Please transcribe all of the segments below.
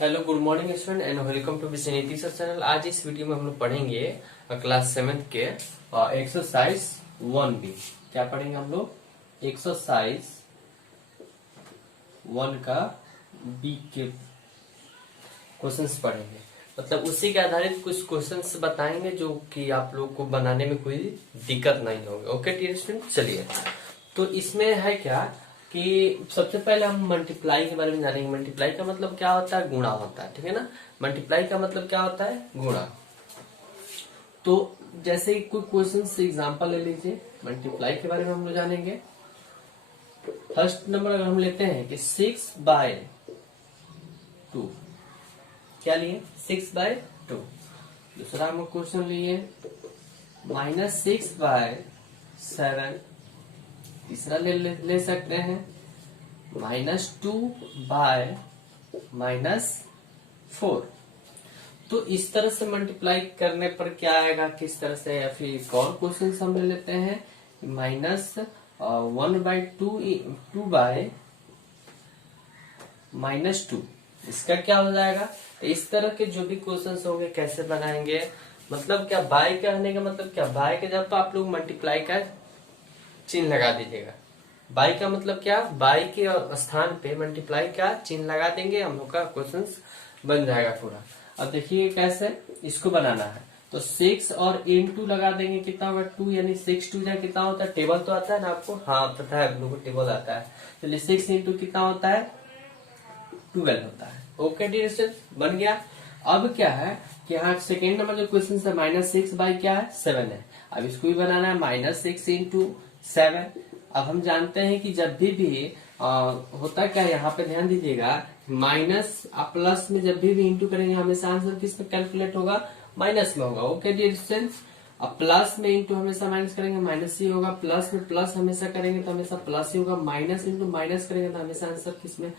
Hello good morning student and welcome to vicinity sir channel. आज इस video में हम लोग पढ़ेंगे क्लास 7th के एक्सरसाइज 1B। क्या पढ़ेंगे हम लोग? एक्सरसाइज 1 का बी के क्वेश्चंस पढ़ेंगे। मतलब उसी के आधारित कुछ क्वेश्चंस बताएंगे जो कि आप लोग को बनाने में कोई दिक्कत नहीं होगी। ओके डियर स्टूडेंट, चलिए। तो इसमें है क्या कि सबसे पहले हम मल्टीप्लाई के बारे में जानेंगे। मल्टीप्लाई का मतलब क्या होता है? गुणा होता है, ठीक है ना। मल्टीप्लाई का मतलब क्या होता है? गुणा। तो जैसे कोई क्वेश्चन से एग्जांपल ले लीजिए, मल्टीप्लाई के बारे में हम लोग जानेंगे। फर्स्ट नंबर अगर हम लेते हैं कि 6/2, क्या लिए? 6/2। दूसरा हम क्वेश्चन लिए -6/7। तीसरा ले सकते हैं -2/-4। तो इस तरह से मल्टीप्लाई करने पर क्या आएगा, किस तरह से? या फिर एक और क्वेश्चन हम ले लेते हैं -1/2 इसका क्या हो जाएगा? तो इस तरह के जो भी क्वेश्चंस होंगे कैसे बनाएंगे, मतलब क्या बाय कहने का मतलब क्या? बाय के जब आप लोग मल्टीप्लाई का चिन्ह लगा दीजिएगा। बाई का मतलब क्या? बाई के स्थान पे मल्टीप्लाई का चिन्ह लगा देंगे, हम लोग का क्वेश्चन बन जाएगा पूरा। अब देखिए कैसे इसको बनाना है। तो 6 और * लगा देंगे, कितना होगा? 2, यानी 6 2 कितना होता है? टेबल तो आता है ना आपको? हाँ पता है, हम लोग को टेबल आता है। चलिए 6 * कितना होता है? 12 होता है। ओके डियर स्टूडेंट, बन गया। अब क्या है कि यहाँ सेकेंड नंबर जो क्वेश्चन है -6/, क्या है? 7 है। अब इसको भी बनाना है -6 * 7। अब हम जानते हैं कि जब भी होता क्या है, यहाँ पे ध्यान दीजिएगा, माइनस प्लस में जब भी इंटू करेंगे हमेशा आंसर किस में कैलकुलेट होगा? माइनस में होगा। ओके डियर स्टूडेंट्स, अब प्लस में इंटू हमेशा माइनस करेंगे माइनस ही होगा, प्लस में प्लस हमेशा करेंगे तो हमेशा प्लस ही होगा, माइनस इंटू माइनस करेंगे तो हमेशा आंसर किस में,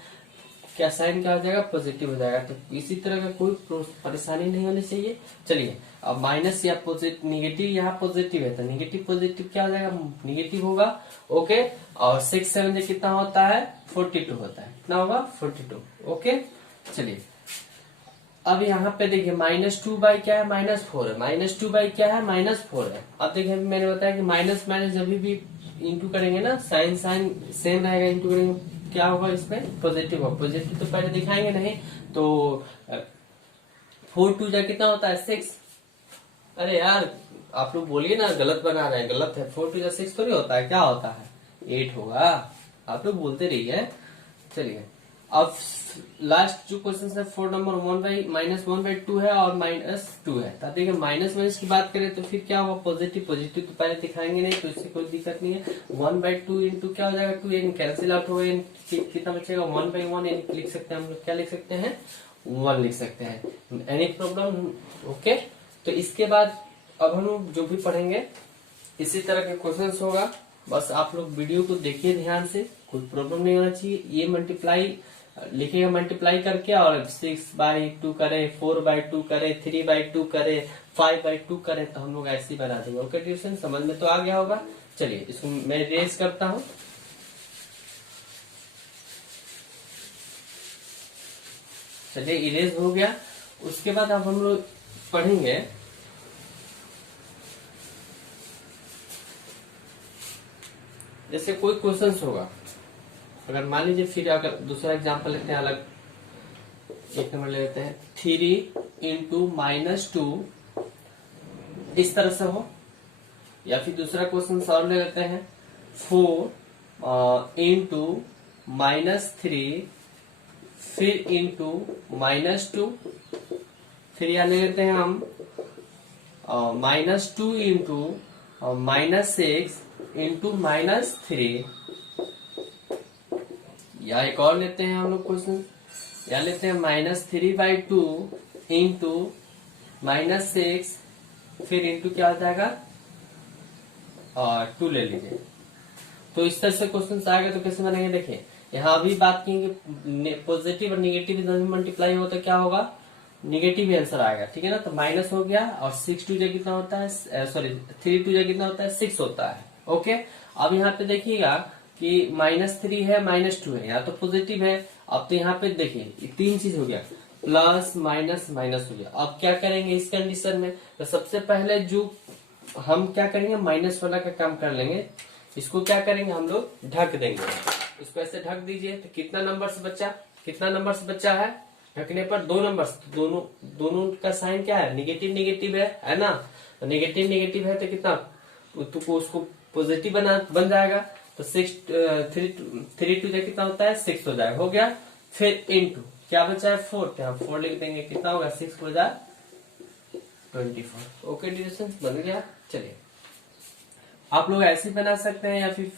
क्या साइन क्या हो जाएगा? पॉजिटिव हो जाएगा। तो इसी तरह का कोई परेशानी नहीं होनी चाहिए। चलिए, अब माइनस या पॉजिटिव निगेटिव, यहाँ पॉजिटिव है तो निगेटिव पॉजिटिव क्या हो जाएगा? निगेटिव होगा। ओके, और 6 7 कितना होता है? 42 होता है। कितना होगा? 42। ओके, चलिए अब यहाँ पे देखिए -2/, क्या है? -4 है। -2/, क्या है? -4 है। अब देखिए मैंने बताया कि माइनस माइनस जब भी इंटू करेंगे ना, साइन साइन सेम रहेगा, इंटू करेंगे क्या होगा? इसमें पॉजिटिव होगा। पॉजिटिव तो पहले दिखाएंगे नहीं तो 4 2 कितना होता है? 6। अरे यार आप लोग बोलिए ना, गलत बना रहे हैं, गलत है। 4 2 6 थोड़ी होता है, क्या होता है? 8 होगा। आप लोग बोलते रहिए। चलिए अब लास्ट जो क्वेश्चन है 4 नंबर -1/2 है और -2 है। तो देखिए माइनस माइनस की बात करें तो फिर क्या होगा? पॉजिटिव। पॉजिटिव तो पहले दिखाएंगे नहीं तो इससे कोई दिक्कत नहीं है। 1/2 इंटू क्या हो जाएगा? 2, यानी कैंसिल आउट होगा, कितना बचेगा? 1/1, यानी लिख सकते हैं हम लोग, क्या लिख सकते हैं? 1 लिख सकते हैं। Any problem? ओके, तो इसके बाद अब हम लोग जो भी पढ़ेंगे इसी तरह के क्वेश्चंस होगा। बस आप लोग वीडियो को देखिए ध्यान से, कोई प्रॉब्लम नहीं होना चाहिए। ये मल्टीप्लाई लिखिएगा, मल्टीप्लाई करके, और 6/2 करे, 4/2 करे, 3/2 करे, 5/2 करे, तो हम लोग ऐसे ही बना देंगे। ओके ट्यूशन, समझ में तो आ गया होगा। चलिए इसको मैं इरेज करता हूँ। चलिए इरेज हो गया। उसके बाद अब हम लोग पढ़ेंगे जैसे कोई क्वेश्चन होगा, अगर मान लीजिए, फिर अगर दूसरा एग्जांपल लेते हैं, अलग एक नंबर ले लेते हैं, 3 * -2 इस तरह से हो। या फिर दूसरा क्वेश्चन सॉल्व ले लेते हैं, 4 * -3 फिर इंटू -2। फिर यहाँ ले लेते हैं हम -2 इंटू -6 इंटू -3। या एक और लेते हैं हम लोग क्वेश्चन, या लेते हैं -3/2 इंटू -6 फिर इंटू क्या हो जाएगा? 2 ले लीजिए। तो इस तरह से क्वेश्चन आएगा तो कैसे बनेंगे? देखिए यहाँ अभी बात की पॉजिटिव और निगेटिव मल्टीप्लाई हो तो क्या होगा? निगेटिव आंसर आएगा, ठीक है ना। तो माइनस हो गया, और 6 2 कितना होता है? सॉरी 3 2 कितना होता है? 6 होता है। ओके, अब यहाँ पे देखिएगा कि -3 है -2 है, यहाँ तो पॉजिटिव है। अब तो यहाँ पे देखिए तीन चीज हो गया, प्लस माइनस माइनस हो गया। अब क्या करेंगे इस कंडीशन में, तो सबसे पहले जो हम क्या करेंगे माइनस वाला का काम कर लेंगे। इसको क्या करेंगे हम लोग ढक देंगे, इसको ऐसे ढक दीजिए। तो कितना नंबर से बचा, कितना नंबर से बचा है ढकने पर, 2 नंबर। दोनों दोनों का साइन क्या है, निगेटिव निगेटिव है ना। तो निगेटिव निगेटिव है तो कितना, तो उसको पॉजिटिव बन जाएगा। तो 6 3 2 कितना होता है 6 हो जाएगा, हो गया। फिर इनटू क्या बचा है 4, तो हम 4 लिख देंगे, कितना होगा 6 हो जाए 24। ओके डिविजन बन गया। चलिए आप लोग ऐसे बना सकते हैं, या फिर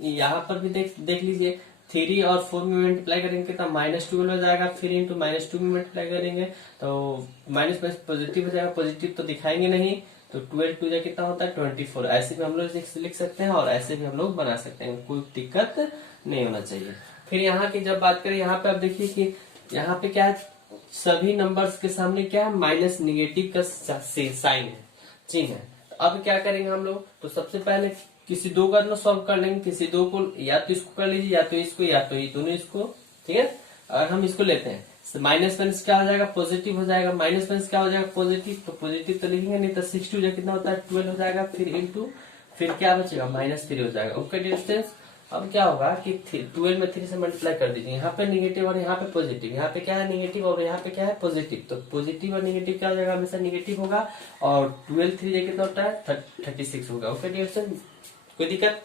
यहाँ पर भी देख लीजिए। 3 और 4 में मल्टीप्लाई करेंगे कितना -12 हो जाएगा, फिर इंटू -2 में मल्टीप्लाई करेंगे तो माइनस प्लस पॉजिटिव हो जाएगा। पॉजिटिव तो दिखाएंगे नहीं, तो 12 2 कितना होता है 24। ऐसे भी हम लोग लिख सकते हैं और ऐसे भी हम लोग बना सकते हैं, कोई दिक्कत नहीं होना चाहिए। फिर यहाँ की जब बात करें, यहाँ पे आप देखिए कि यहाँ पे क्या है, सभी नंबर्स के सामने क्या है माइनस निगेटिव का साइन है, चिन्ह है। अब क्या करेंगे हम लोग, तो सबसे पहले किसी दो का सॉल्व कर लेंगे, किसी दो को, या तो इसको कर लीजिए, या तो इसको, या तो ये दोनों इसको, ठीक है। अगर हम इसको लेते हैं माइनस माइनस क्या हो जाएगा पॉजिटिव हो जाएगा, माइनस माइनस क्या हो जाएगा पॉजिटिव, तो पॉजिटिव तो लिखेंगे नहीं, तो 6 2 कितना होता है 12 हो जाएगा, फिर इंटू फिर क्या बचेगा -3 हो जाएगा। Okay distance. अब क्या होगा कि 12 में 3 से मल्टीप्लाई कर दीजिए, यहाँ पे निगेटिव और यहाँ पे पॉजिटिव, यहाँ पे क्या है निगेटिव और यहाँ पे क्या है पॉजिटिव, तो पॉजिटिव और निगेटिव क्या हो जाएगा हमेशा निगेटिव होगा, और 12 3 कितना होता है 36 होगा। ओके डिस्टेंस, कोई दिक्कत।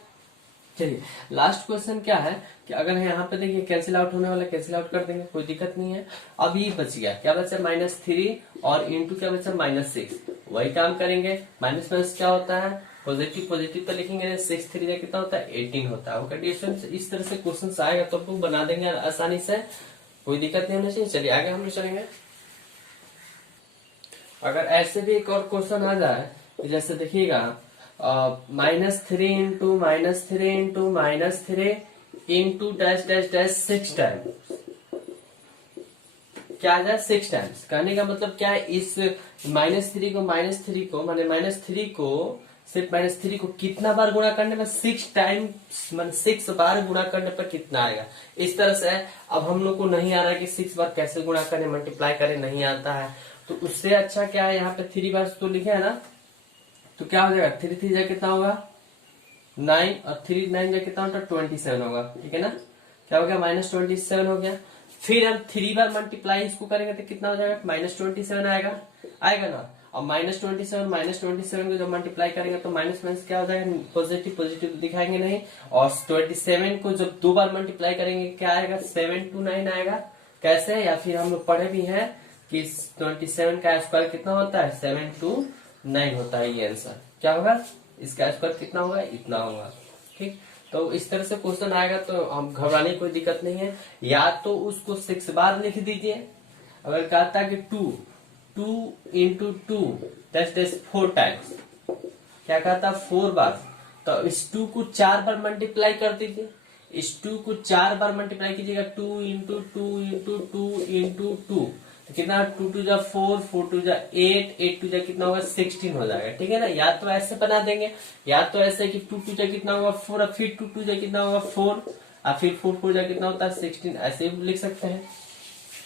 चलिए लास्ट क्वेश्चन क्या है कि अगर यहाँ पे देखिए कैंसिल आउट होने वाला, कैंसिल आउट कर देंगे, कोई दिक्कत नहीं है। अब ये बच गया, क्या बचा -3 और इंटू क्या बचा -6, वही काम करेंगे। माइनस माइनस क्या होता है पॉजिटिव, पॉजिटिव तो लिखेंगे 6 3 कितना होता है 18 होता है। ओके इस तरह से क्वेश्चन आएगा तो आप बना देंगे आसानी से, कोई दिक्कत नहीं होना चाहिए। चलिए आगे हम लोग चलेंगे। अगर ऐसे भी एक और क्वेश्चन आ जाए, जैसे देखिएगा -3 into -3 into dash dash dash 6 times, क्या आ जाए 6 टाइम्स। कहने का मतलब क्या है, इस -3 को माने -3 को सिर्फ -3 को कितना बार गुणा करने पर 6 टाइम्स, मान 6 बार गुणा करने पर कितना आएगा, इस तरह से। अब हम लोग को नहीं आ रहा है कि 6 बार कैसे गुणा करें, मल्टीप्लाई करें, नहीं आता है, तो उससे अच्छा क्या है, यहाँ पे 3 बार तो लिखे है ना, तो क्या हो जाएगा 3 3 कितना होगा 9, और 3 9 कितना होगा 27 होगा, ठीक है ना। क्या हो गया -27 हो गया। फिर हम 3 बार मल्टीप्लाई इसको करेंगे तो कितना हो जाएगा -27 आएगा, आएगा ना। अब -27 को जब मल्टीप्लाई करेंगे तो माइनस माइनस क्या हो जाएगा पॉजिटिव, पॉजिटिव दिखाएंगे नहीं। और 27 को जब 2 बार मल्टीप्लाई करेंगे क्या आएगा 7 2 9 आएगा। कैसे, या फिर हम लोग पढ़े भी हैं कि 27 का स्क्वायर कितना होता है 7 2 9 होता है। ये आंसर क्या होगा, इसका स्क्वायर कितना होगा इतना होगा, ठीक। तो इस तरह से क्वेश्चन आएगा तो हम घबराने की कोई दिक्कत नहीं है। या तो उसको 6 बार लिख दीजिए, अगर कहता है कि 2 इंटू 2 दैट्स 4 टाइम्स, क्या कहता है 4 बार, तो इस 2 को 4 बार मल्टीप्लाई कर दीजिए। इस 2 को 4 बार मल्टीप्लाई कीजिएगा, 2 इंटू 2 इंटू 2 इंटू 2, तो कितना 2 2 जा 4 4 2 जा 8 8 2 जा कितना होगा 16 हो जाएगा, ठीक है ना। या तो ऐसे बना देंगे, या तो ऐसे कि 2 2 जा कितना होगा 4, और फिर 2 2 जा कितना होगा 4, और फिर 4 4 जा कितना होता है 16, ऐसे भी लिख सकते हैं,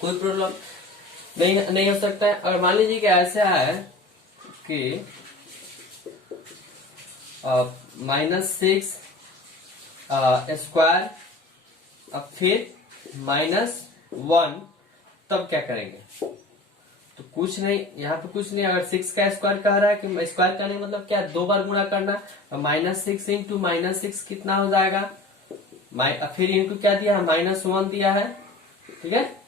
कोई प्रॉब्लम नहीं हो सकता है। अगर मान लीजिए कि ऐसा है कि -6 स्क्वायर, अब फिर -1, तब क्या करेंगे, तो कुछ नहीं, यहाँ पे कुछ नहीं। अगर 6 का स्क्वायर कह रहा है कि स्क्वायर करने का मतलब क्या 2 बार गुणा करना, -6 इंटू -6 कितना हो जाएगा, फिर इंटू क्या दिया है -1 दिया है, ठीक है।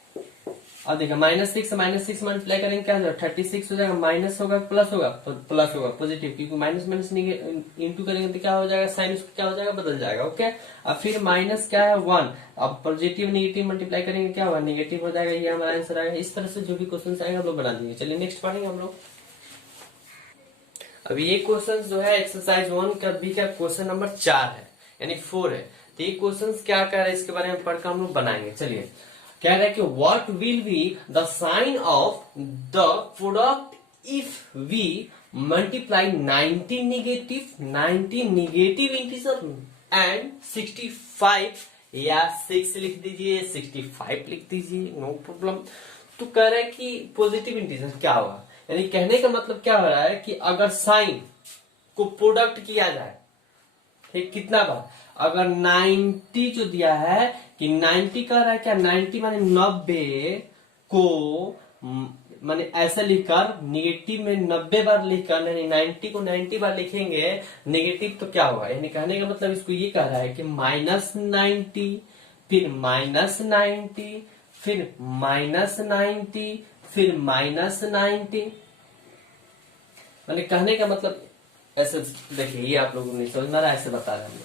अब देखा -6 से -6 मल्टीप्लाई करेंगे क्या हो जाएगा 36 हो जाएगा, माइनस होगा प्लस होगा, तो प्लस होगा पॉजिटिव, क्योंकि माइनस माइनस इंटू करेंगे तो क्या हो जाएगा साइन उसको क्या हो जाएगा बदल जाएगा। ओके, अब फिर माइनस क्या है 1, अब पॉजिटिव निगेटिव मल्टीप्लाई करेंगे क्या होगा नेगेटिव हो जाएगा, ये हमारा आंसर आएगा। इस तरह से जो भी क्वेश्चन आएगा हम लोग बना देंगे। चलिए नेक्स्ट पढ़ेंगे हम लोग। अब ये क्वेश्चन जो है एक्सरसाइज 1 का बी का क्वेश्चन नंबर 4 है, यानी 4 है। तो ये क्वेश्चन क्या कह रहा है इसके बारे में पढ़कर हम लोग बनाएंगे। चलिए कह रहा है कि what will be the sign of the product if we multiply 90 negative integer and 65, या 6 लिख दीजिए 65 लिख दीजिए, नो प्रॉब्लम। तो कह रहे हैं कि पॉजिटिव इंटीजर क्या होगा, यानी कहने का मतलब क्या हो रहा है कि अगर साइन को प्रोडक्ट किया जाए, ठीक, कितना बार, अगर 90 जो दिया है कि 90 कह रहा है क्या, 90 माने 90 को माने ऐसे लिखकर निगेटिव में 90 बार लिखकर, यानी 90 को 90 बार लिखेंगे निगेटिव, तो क्या होगा, यानी कहने का मतलब इसको ये कह रहा है कि -90, फिर -90, फिर -90, फिर -90, मैंने कहने का मतलब ऐसे देखिए, ये आप लोगों को नहीं समझ में आ रहा, ऐसे बता रहे हैं,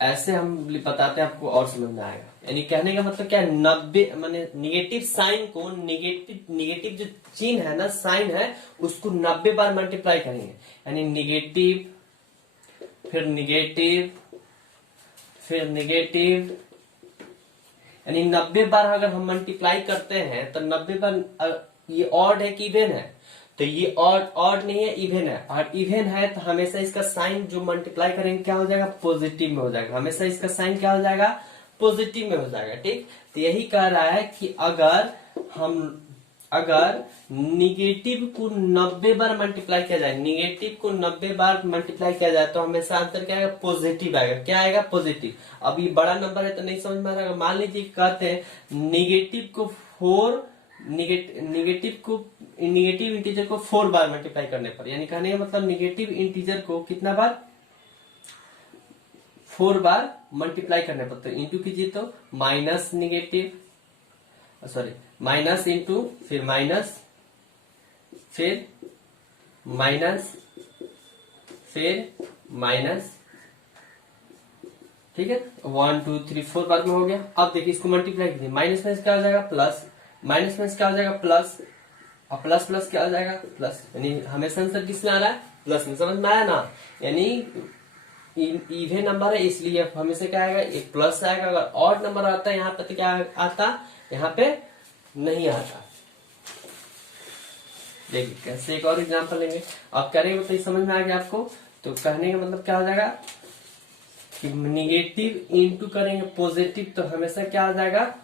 ऐसे हम बताते हैं आपको और समझ में आएगा। यानी कहने का मतलब क्या है, 90 माने निगेटिव साइन को, निगेटिव जो चिन्ह है ना, साइन है, उसको 90 बार मल्टीप्लाई करेंगे, यानी निगेटिव, फिर निगेटिव, फिर निगेटिव, यानी 90 बार अगर हम मल्टीप्लाई करते हैं तो 90 बार, ये ऑड है कि इवन है, तो ये ऑड नहीं है, इवन है, और इवन है तो हमेशा इसका साइन जो मल्टीप्लाई करेंगे क्या हो जाएगा, पॉजिटिव में हो जाएगा, हमेशा इसका साइन क्या हो जाएगा, पॉजिटिव में हो जाएगा, ठीक। तो यही कह रहा है कि अगर निगेटिव को 90 बार मल्टीप्लाई किया जाए, निगेटिव को 90 बार मल्टीप्लाई किया जाए तो हमेशा आंसर क्या आएगा, पॉजिटिव आएगा, क्या आएगा, पॉजिटिव। अब ये बड़ा नंबर है तो नहीं समझ में आ रहा, मान लीजिए कहते हैं निगेटिव को 4, निगेटिव इंटीजर को 4 बार मल्टीप्लाई करने पर, यानी कहने का मतलब निगेटिव इंटीजर को कितना बार, 4 बार मल्टीप्लाई करने पर, तो इंटू कीजिए तो minus negative, sorry minus into, फिर माइनस, फिर माइनस, फिर माइनस, ठीक है, 1 2 3 4 बार में हो गया। अब देखिए इसको मल्टीप्लाई कीजिए, माइनस में क्या हो जाएगा, प्लस, माइनस में क्या हो जाएगा, प्लस, और प्लस प्लस क्या हो जाएगा, प्लस, यानी हमेशा आंसर किस में आ रहा है, प्लस में, समझ में आया ना, यानी इवन नंबर है इसलिए हमेशा क्या आएगा, एक प्लस आएगा, अगर ऑड नंबर आता है यहाँ पे तो क्या आता, यहाँ पे नहीं आता। देखिए कैसे, एक और एग्जांपल लेंगे, आप करेंगे तो समझ में आ गया आपको, तो कहने का मतलब क्या हो जाएगा कि निगेटिव इंटू करेंगे पॉजिटिव तो हमेशा क्या आ जाएगा,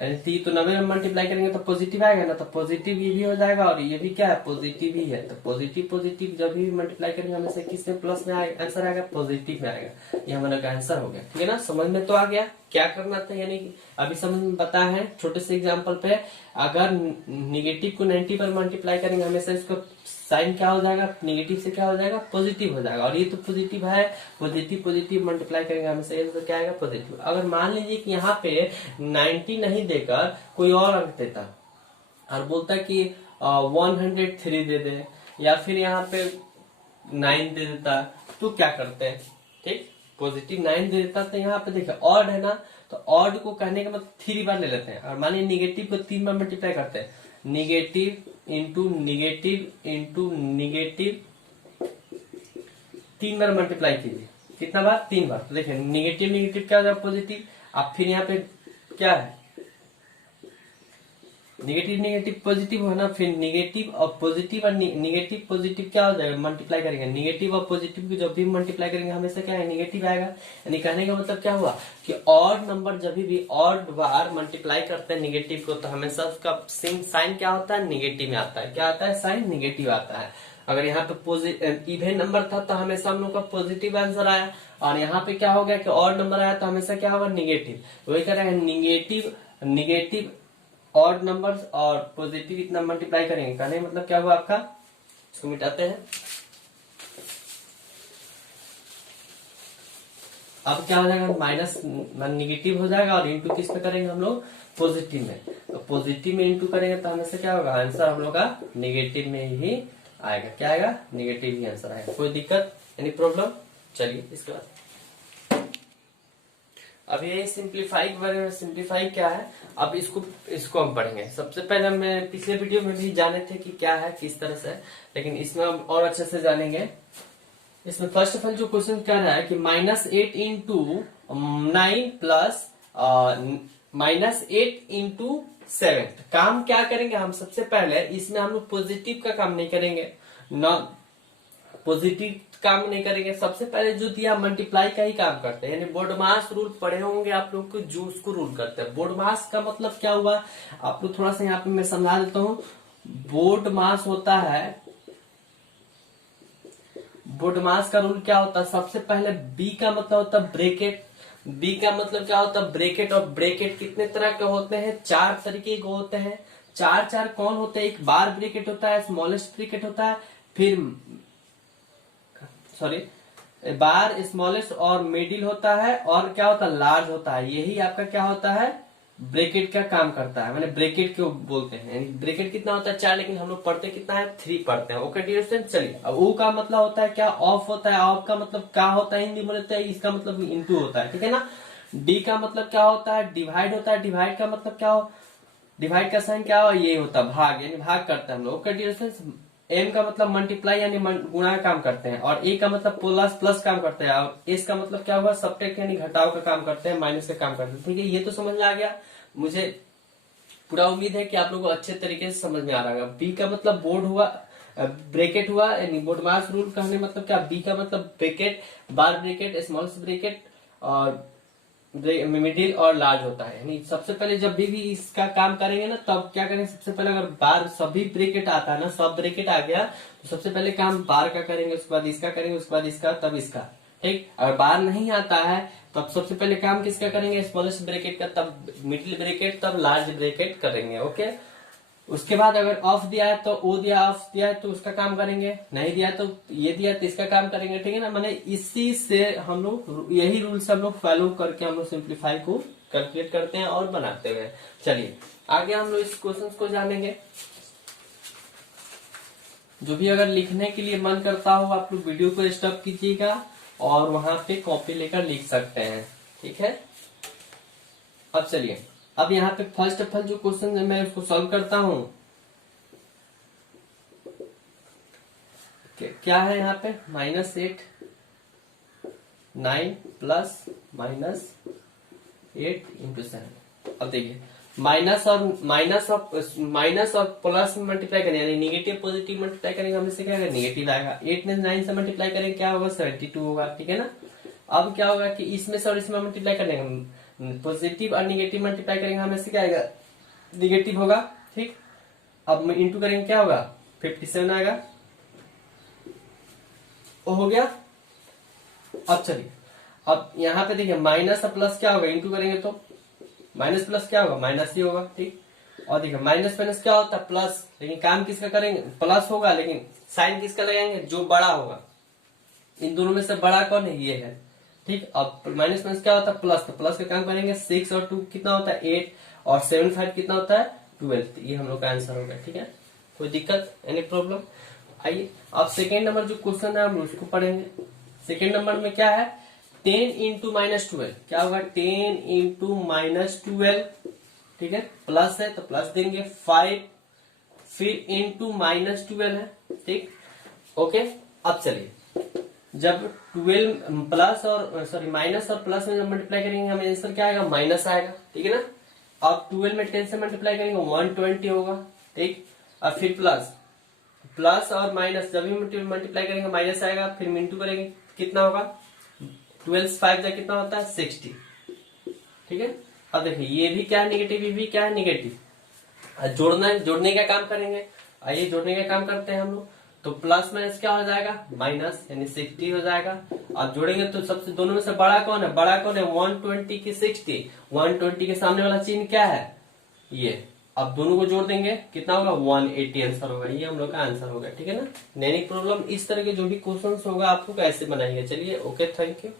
तो 90 में मल्टीप्लाई करेंगे तो पॉजिटिव आएगा ना, तो पॉजिटिव ये भी हो जाएगा और ये भी क्या है, पॉजिटिव ही है, तो पॉजिटिव पॉजिटिव जब भी मल्टीप्लाई करेंगे हमेशा किस में, प्लस में आएगा, आंसर आएगा पॉजिटिव में आएगा, ये हमारा आंसर हो गया, ठीक है ना, समझ में तो आ गया क्या करना था, यानी अभी समझ में बताया है छोटे से एग्जाम्पल पे, अगर निगेटिव को 90 पर मल्टीप्लाई करेंगे हमेशा इसको साइन क्या हो जाएगा, निगेटिव से क्या हो जाएगा, पॉजिटिव हो जाएगा, और ये तो पॉजिटिव है, पॉजिटिव पॉजिटिव मल्टीप्लाई करेंगे हमेशा ये तो क्या आएगा, पॉजिटिव। अगर मान लीजिए कि यहाँ पे 90 नहीं देकर कोई और अंक देता और बोलता कि 103 दे दे, या फिर यहाँ पे 9 दे देता, तो क्या करते हैं, ठीक, पॉजिटिव 9 दे देता तो यहाँ पे देखिए ऑड है ना, तो ऑड को कहने का मतलब 3 बार ले लेते हैं, और मानिए निगेटिव को 3 बार मल्टीप्लाई करते हैं, negative into negative into negative, 3 बार मल्टीप्लाई कीजिए, कितना बार, 3 बार, तो देखिए निगेटिव निगेटिव क्या हो जाएगा, पॉजिटिव, अब फिर यहाँ पे क्या है, निगेटिव निगेटिव पॉजिटिव हो ना, फिर निगेटिव और पॉजिटिव और निगेटिव पॉजिटिव क्या हो जाएगा, मल्टीप्लाई करेंगे, निगेटिव और पॉजिटिव को जब भी मल्टीप्लाई करेंगे हमेशा क्या है, निगेटिव आएगा, यानी कहने का मतलब क्या हुआ कि ऑड नंबर जब भी ऑड बार मल्टीप्लाई करते हैं निगेटिव को तो हमेशा उसका साइन क्या होता है, निगेटिव में आता है, क्या आता है, साइन निगेटिव आता है। अगर यहाँ पे इवन नंबर था तो हमेशा हम लोग का पॉजिटिव आंसर आया, और यहाँ पे क्या हो गया कि ऑड नंबर आया तो हमेशा क्या होगा, निगेटिव, वही कह रहे हैं निगेटिव निगेटिव ऑड नंबर्स और पॉजिटिव इतना मल्टीप्लाई करेंगे, कहने मतलब क्या हुआ आपका, इसको मिटाते हैं, अब क्या हो जाएगा, माइनस निगेटिव हो जाएगा और इंटू किस पे करेंगे हम लोग, पॉजिटिव में, तो पॉजिटिव में इंटू करेंगे तो हमेशा क्या होगा, आंसर हम लोग का निगेटिव में ही आएगा, क्या आएगा, निगेटिव ही आंसर आएगा, कोई दिक्कत यानी प्रॉब्लम। चलिए इसके बाद अब ये सिंप्लीफाई क्या है, अब इसको हम पढ़ेंगे। सबसे पहले हम पिछले वीडियो में भी जाने थे कि क्या है, किस तरह से, लेकिन इसमें हम और अच्छे से जानेंगे। इसमें फर्स्ट ऑफ ऑल जो क्वेश्चन कह रहा है कि -8 इंटू 9 प्लस -8 इंटू 7, काम क्या करेंगे हम, सबसे पहले इसमें हम लोग पॉजिटिव का काम नहीं करेंगे, न पॉजिटिव काम नहीं करेंगे, सबसे पहले जो दिया मल्टीप्लाई का ही काम करते हैं, यानी बोडमास रूल पढ़े होंगे आप लोग को, जो उसको रूल करते हैं। बोडमास का मतलब क्या हुआ, आप लोग थोड़ा सा यहाँ पे मैं समझा देता हूँ। बोडमास होता है, बोडमास का रूल क्या होता है, सबसे पहले बी का मतलब होता है ब्रेकेट। बी का मतलब क्या होता है, ब्रेकेट। और ब्रेकेट कितने तरह के होते हैं, 4 तरीके के होते हैं। चार कौन होते हैं, एक बार ब्रेकेट होता है, स्मॉलेस्ट ब्रेकेट होता है, फिर सॉरी बार, स्मॉलेस्ट और मिडिल होता है, और क्या होता है, लार्ज होता है। यही आपका क्या होता है, ब्रेकेट का काम करता है, मैंने ब्रेकेट क्यों बोलते हैं। ब्रेकेट कितना होता है 4, लेकिन हम लोग पढ़ते कितना है 3 पढ़ते हैं। ओके डियर स्टूडेंट, चलिए अब ओ का मतलब होता है क्या, ऑफ होता है। ऑफ का मतलब क्या होता है हिंदी में बोलते हैं, इसका मतलब इनटू होता है, ठीक है ना। डी का मतलब क्या होता है, डिवाइड होता है। डिवाइड का मतलब क्या हो, डिवाइड का साइन क्या हो, ये होता है भाग, यानी भाग करता है हम लोग। ओके डियर स्टूडेंट, एम का मतलब मल्टीप्लाई यानी गुणा का काम करते हैं, और ए का मतलब प्लस प्लस काम करते हैं, और एस का मतलब क्या हुआ, सब्ट्रैक्ट यानी घटाव का काम करते हैं, माइनस का काम करते हैं। ठीक है, ये तो समझ में आ गया। मुझे पूरा उम्मीद है कि आप लोगों को अच्छे तरीके से समझ में आ रहा होगा। बी का मतलब बोर्ड हुआ, ब्रेकेट हुआ, यानी बोडमास रूल कहने मतलब क्या, बी का मतलब ब्रेकेट, बार ब्रेकेट, स्मॉल ब्रेकेट और मिडिल और लार्ज होता है। यानी सबसे पहले जब भी इसका काम करेंगे ना, तब क्या करेंगे, सबसे पहले अगर बार सभी ब्रेकेट आता है ना, सब ब्रेकेट आ गया, तो सबसे पहले काम बार का करेंगे, उसके बाद इसका करेंगे, उसके बाद इसका, तब इसका। ठीक, अगर बार नहीं आता है तब सबसे पहले काम किसका करेंगे, स्मॉलेस्ट ब्रेकेट का, तब मिडिल ब्रेकेट, तब लार्ज ब्रेकेट करेंगे। ओके, उसके बाद अगर ऑफ दिया है तो ओ दिया, ऑफ दिया है तो उसका काम करेंगे, नहीं दिया तो ये दिया तो इसका काम करेंगे। ठीक है ना, मैंने इसी से हम लोग यही रूल से हम लोग फॉलो करके हम लोग सिंप्लीफाई को कैलकुलेट करते हैं और बनाते हुए। चलिए आगे हम लोग इस क्वेश्चन को जानेंगे। जो भी अगर लिखने के लिए मन करता हो, आप लोग वीडियो को स्टॉप कीजिएगा और वहां पे कॉपी लेकर लिख सकते हैं। ठीक है, अब चलिए, अब यहाँ पे फर्स्ट ऑफ ऑल जो क्वेश्चन है मैं उसको सॉल्व करता हूं। क्या है यहाँ पे, -8 9 प्लस -8 इंटू 7। अब देखिए, माइनस और प्लस में मल्टीप्लाई करें, यानी निगेटिव पॉजिटिव मल्टीप्लाई करेंगे, हमने से क्या है निगेटिव आएगा। 8 ने 9 से मल्टीप्लाई करेंगे क्या होगा, 72 होगा। ठीक है ना, अब क्या होगा कि इसमें से और इसमें मल्टीप्लाई करेंगे, पॉजिटिव और निगेटिव मल्टीप्लाई करेंगे, हमें से क्या आएगा, निगेटिव होगा। ठीक, अब इंटू करेंगे क्या होगा, 57 आएगा। हो गया। अब चलिए, अब यहाँ पे देखिए माइनस और प्लस क्या होगा, इंटू करेंगे तो माइनस प्लस क्या होगा, माइनस ही होगा। ठीक, और देखिए माइनस माइनस क्या होता है, प्लस, लेकिन काम किसका करेंगे, प्लस होगा, लेकिन साइन किसका लगाएंगे, जो बड़ा होगा। इन दोनों में से बड़ा कौन है, ये है। ठीक, अब माइनस माइनस क्या होता है, प्लस, तो प्लस का काम करेंगे। 6 और 2 कितना होता है, 8, और 7 5 कितना होता है, 12। ये हम लोग का आंसर होगा। ठीक है, कोई दिक्कत, एनी प्रॉब्लम। आइए अब सेकेंड नंबर जो क्वेश्चन है हम उसको पढ़ेंगे। सेकेंड नंबर में क्या है, 10 इंटू -12 क्या होगा, 10 इंटू -12। ठीक है, प्लस है तो प्लस देंगे 5, फिर इंटू -12 है। ठीक, ओके। अब चलिए, जब 12 प्लस और सॉरी माइनस और प्लस में जब मल्टीप्लाई करेंगे हमें आंसर क्या आएगा, माइनस आएगा। ठीक है ना, अब 12 में 10 से मल्टीप्लाई करेंगे 120 होगा। ठीक, अब फिर प्लस और माइनस जब भी मल्टीप्लाई करेंगे माइनस आएगा, फिर इंटू करेंगे कितना होगा, 12 5 जा कितना होता है, 60। ठीक है, अब देखिए ये भी क्या है निगेटिव, ये भी क्या है निगेटिव। जोड़ने का काम करेंगे। आइए जोड़ने का काम करते हैं हम लोग। तो प्लस माइनस क्या हो जाएगा, माइनस, यानी 60 हो जाएगा। अब जोड़ेंगे तो सबसे दोनों में से बड़ा कौन है, बड़ा कौन है 120 की 60। 120 के सामने वाला चिन्ह क्या है, ये। अब दोनों को जोड़ देंगे कितना होगा, 180 आंसर होगा। ये हम लोग का आंसर होगा। ठीक है ना, नहीं प्रॉब्लम। इस तरह के जो भी क्वेश्चन होगा आप लोग ऐसे बनाइए। चलिए, ओके, थैंक यू।